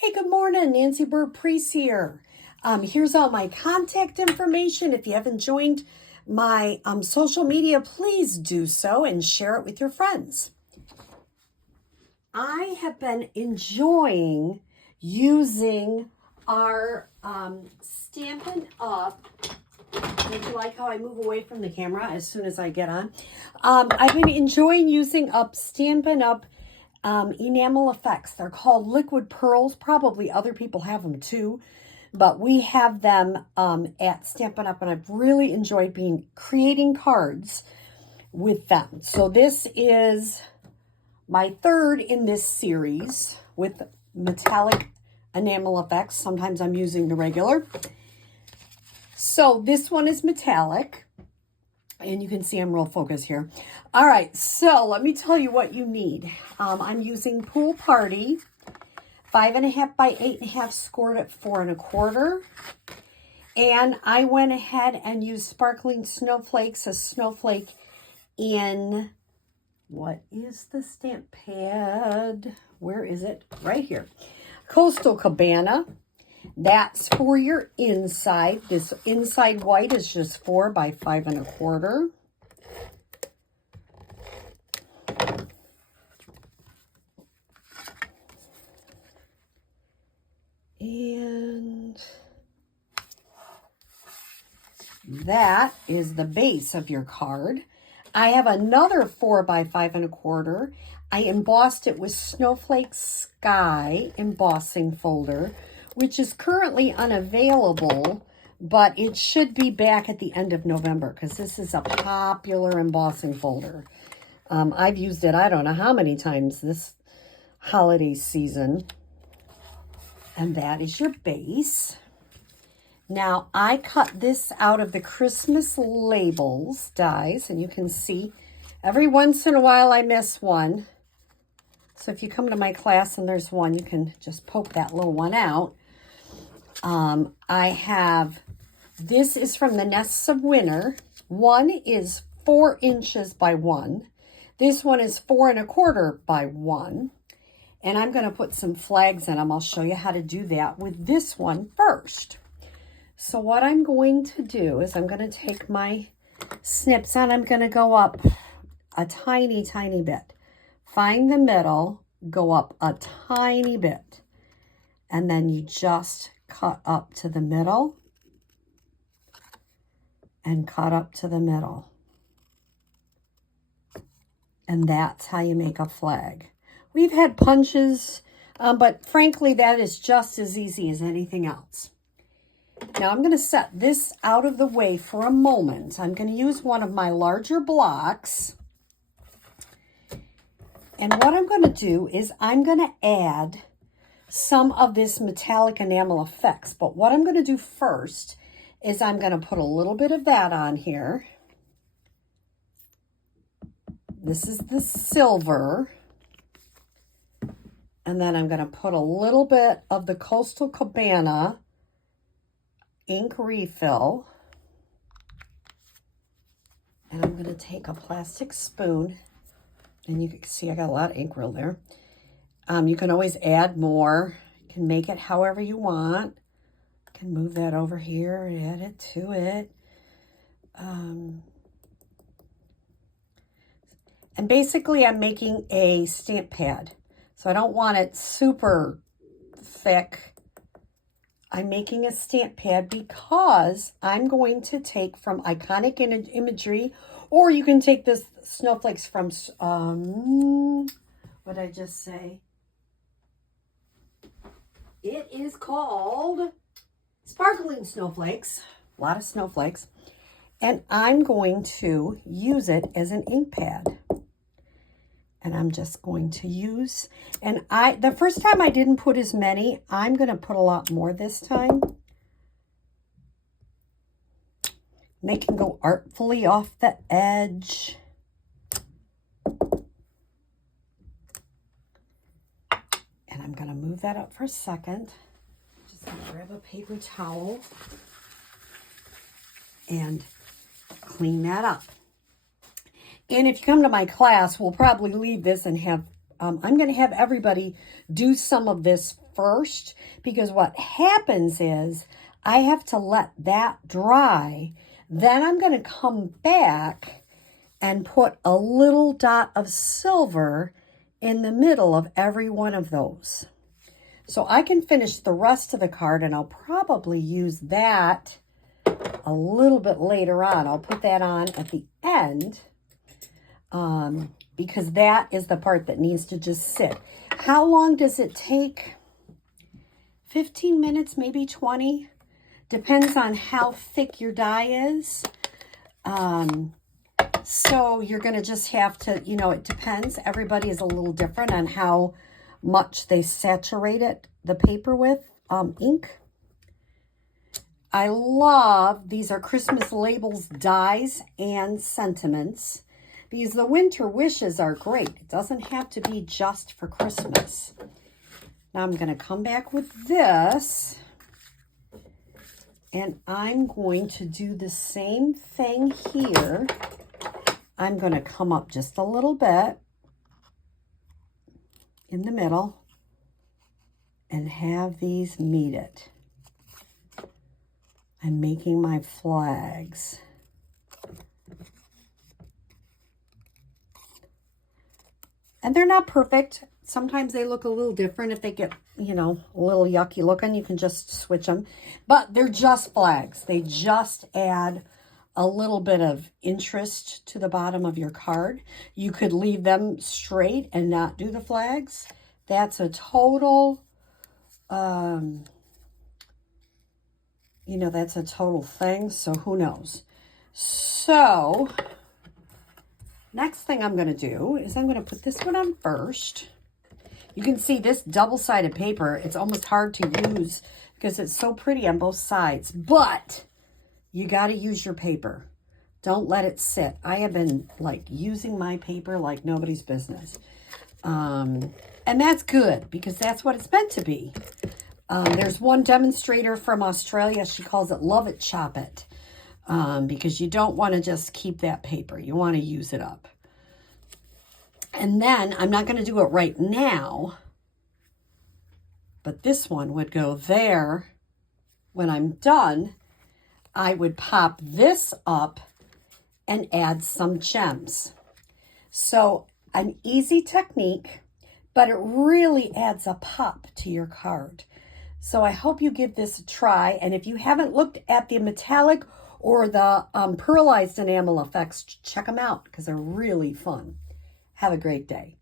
Hey, good morning. Nancy Burt-Preece here. Here's all my contact information. If you haven't joined my social media, please do so and share it with your friends. I have been enjoying using our Stampin' Up. Don't you like how I move away from the camera as soon as I get on? I've been enjoying using Stampin' Up enamel effects. They're called liquid pearls. Probably other people have them too, but we have them at Stampin' Up, and I've really enjoyed creating cards with them. So this is my third in this series with metallic enamel effects. Sometimes I'm using the regular. So this one is metallic, and you can see I'm real focused here. All right, so let me tell you what you need. I'm using Pool Party 5.5 by 8.5, scored at 4 1/4. And I went ahead and used Sparkling Snowflakes, a snowflake in, what is the stamp pad? Where is it? Right here. Coastal Cabana. That's for your inside. This inside white is just 4 by 5 1/4. And that is the base of your card. I have another 4 by 5 1/4. I embossed it with Snowflake Sky embossing folder, which is currently unavailable, but it should be back at the end of November because this is a popular embossing folder. I've used it, I don't know how many times this holiday season. And that is your base. Now, I cut this out of the Christmas labels dies, and you can see every once in a while I miss one. So if you come to my class and there's one, you can just poke that little one out. This is from the Nests of Winter. One is 4 inches by 1. This one is 4 1/4 by 1. And I'm going to put some flags in them. I'll show you how to do that with this one first. So what I'm going to do is I'm going to take my snips and I'm going to go up a tiny, tiny bit. Find the middle, go up a tiny bit. And then you just cut up to the middle and cut up to the middle. And that's how you make a flag. We've had punches, but frankly, that is just as easy as anything else. Now I'm going to set this out of the way for a moment. I'm going to use one of my larger blocks. And what I'm going to do is I'm going to add some of this metallic enamel effects. But what I'm going to do first is I'm going to put a little bit of that on here. This is the silver. And then I'm going to put a little bit of the Coastal Cabana ink refill. And I'm going to take a plastic spoon. And you can see I got a lot of ink roll there. You can always add more. You can make it however you want. You can move that over here and add it to it. And basically I'm making a stamp pad. So I don't want it super thick. I'm making a stamp pad because I'm going to take from Iconic Imagery, or you can take this snowflakes from, what did I just say? It is called Sparkling Snowflakes. A lot of snowflakes. And I'm going to use it as an ink pad. And I'm just going to use, and the first time I didn't put as many, I'm going to put a lot more this time. And they can go artfully off the edge. And I'm going to move that up for a second. Just going to grab a paper towel and clean that up. And if you come to my class, we'll probably leave this and have, I'm going to have everybody do some of this first, because what happens is I have to let that dry. Then I'm going to come back and put a little dot of silver in the middle of every one of those. So I can finish the rest of the card, and I'll probably use that a little bit later on. I'll put that on at the end because that is the part that needs to just sit. How long does it take? 15 minutes, maybe 20. Depends on how thick your dye is. So you're going to just have to, you know, it depends. Everybody is a little different on how much they saturate it, the paper with ink. I love, these are Christmas labels, dies, and sentiments. Because the winter wishes are great. It doesn't have to be just for Christmas. Now I'm going to come back with this. And I'm going to do the same thing here. I'm going to come up just a little bit in the middle and have these meet it. I'm making my flags. And they're not perfect. Sometimes they look a little different. If they get, you know, a little yucky looking, you can just switch them. But they're just flags. They just add a little bit of interest to the bottom of your card. You could leave them straight and not do the flags. That's a total, you know, that's a total thing. So who knows? So next thing I'm going to do is I'm going to put this one on first. You can see this double-sided paper. It's almost hard to use because it's so pretty on both sides. But you got to use your paper. Don't let it sit. I have been like using my paper like nobody's business. And that's good because that's what it's meant to be. There's one demonstrator from Australia. She calls it love it, chop it. Because you don't want to just keep that paper. You want to use it up. And then, I'm not going to do it right now, but this one would go there. When I'm done, I would pop this up and add some gems. So, an easy technique, but it really adds a pop to your card. So, I hope you give this a try. And if you haven't looked at the metallic or the pearlized enamel effects, check them out because they're really fun. Have a great day.